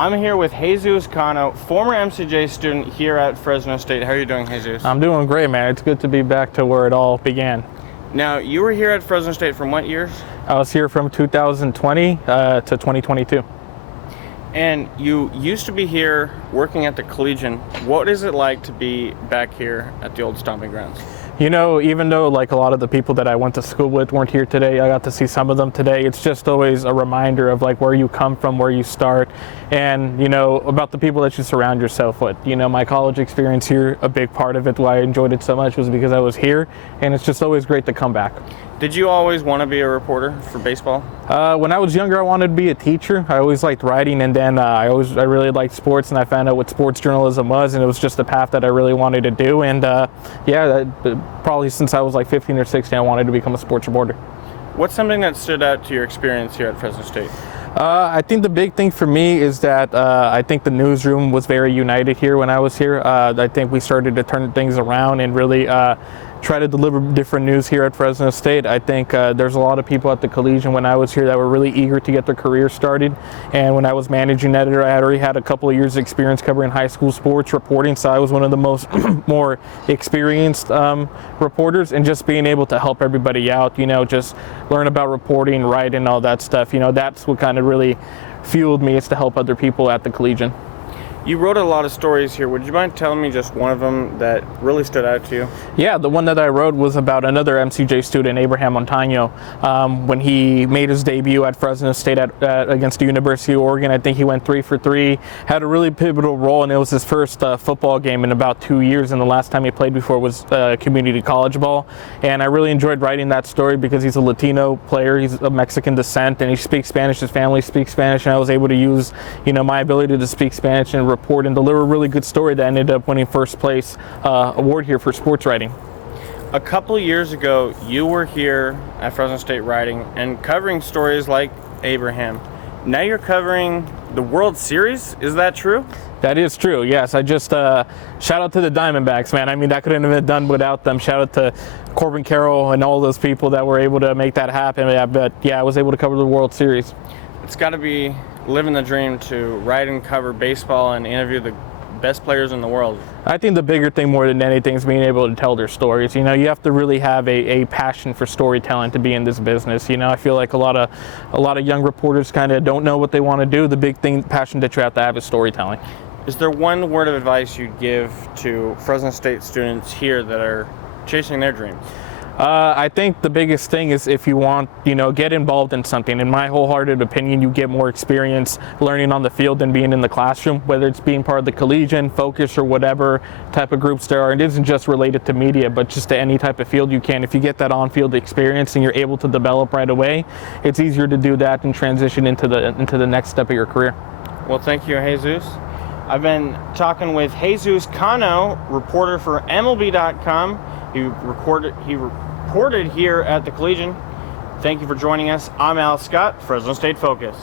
I'm here with Jesús Cano, former MCJ student here at Fresno State. How are you doing, Jesús? I'm doing great, man. It's good to be back to where it all began. Now, you were here at Fresno State from what years? I was here from 2020 to 2022. And you used to be here working at the Collegian. What is it like to be back here at the old stomping grounds? You know, even though like a lot of the people that I went to school with weren't here today, I got to see some of them today. It's just always a reminder of like where you come from, where you start, and you know, about the people that you surround yourself with. You know, my college experience here, a big part of it, why I enjoyed it so much was because I was here, and it's just always great to come back. Did you always want to be a reporter for baseball? When I was younger, I wanted to be a teacher. I always liked writing, and then I really liked sports, and I found out what sports journalism was, and it was just a path that I really wanted to do. And probably since I was like 15 or 16, I wanted to become a sports reporter. What's something that stood out to your experience here at Fresno State? I think the big thing for me is that I think the newsroom was very united here when I was here. I think we started to turn things around and really try to deliver different news here at Fresno State. I think there's a lot of people at the Collegian when I was here that were really eager to get their career started. And when I was managing editor, I had already had a couple of years experience covering high school sports reporting, so I was one of the most more experienced reporters, and just being able to help everybody out, you know, just learn about reporting, writing, all that stuff. You know, that's what kind of really fueled me, is to help other people at the Collegian. You wrote a lot of stories here. Would you mind telling me just one of them that really stood out to you? Yeah, the one that I wrote was about another MCJ student, Abraham Montaño. When he made his debut at Fresno State against the University of Oregon, I think he went 3 for 3, had a really pivotal role, and it was his first football game in about 2 years, and the last time he played before was community college ball. And I really enjoyed writing that story because he's a Latino player, he's of Mexican descent, and he speaks Spanish, his family speaks Spanish, and I was able to use, you know, my ability to speak Spanish and report and deliver a really good story that ended up winning first place award here for sports writing. A couple of years ago, you were here at Fresno State writing and covering stories like Abraham. Now you're covering the World Series. Is that true? That is true, yes. I just shout out to the Diamondbacks, man. I mean, that couldn't have been done without them. Shout out to Corbin Carroll and all those people that were able to make that happen. Yeah, but yeah, I was able to cover the World Series. It's got to be living the dream to write and cover baseball and interview the best players in the world. I think the bigger thing more than anything is being able to tell their stories. You know, you have to really have a passion for storytelling to be in this business. You know, I feel like a lot of young reporters kind of don't know what they want to do. The big passion that you have to have is storytelling. Is there one word of advice you'd give to Fresno State students here that are chasing their dreams? I think the biggest thing is, if you want, you know, get involved in something. In my wholehearted opinion, you get more experience learning on the field than being in the classroom, whether it's being part of the Collegian, Focus, or whatever type of groups there are. It isn't just related to media, but just to any type of field you can. If you get that on-field experience and you're able to develop right away, it's easier to do that and transition into the next step of your career. Well, thank you, Jesús. I've been talking with Jesús Cano, reporter for MLB.com. He reported here at the Collegian. Thank you for joining us. I'm Al Scott, Fresno State Focus.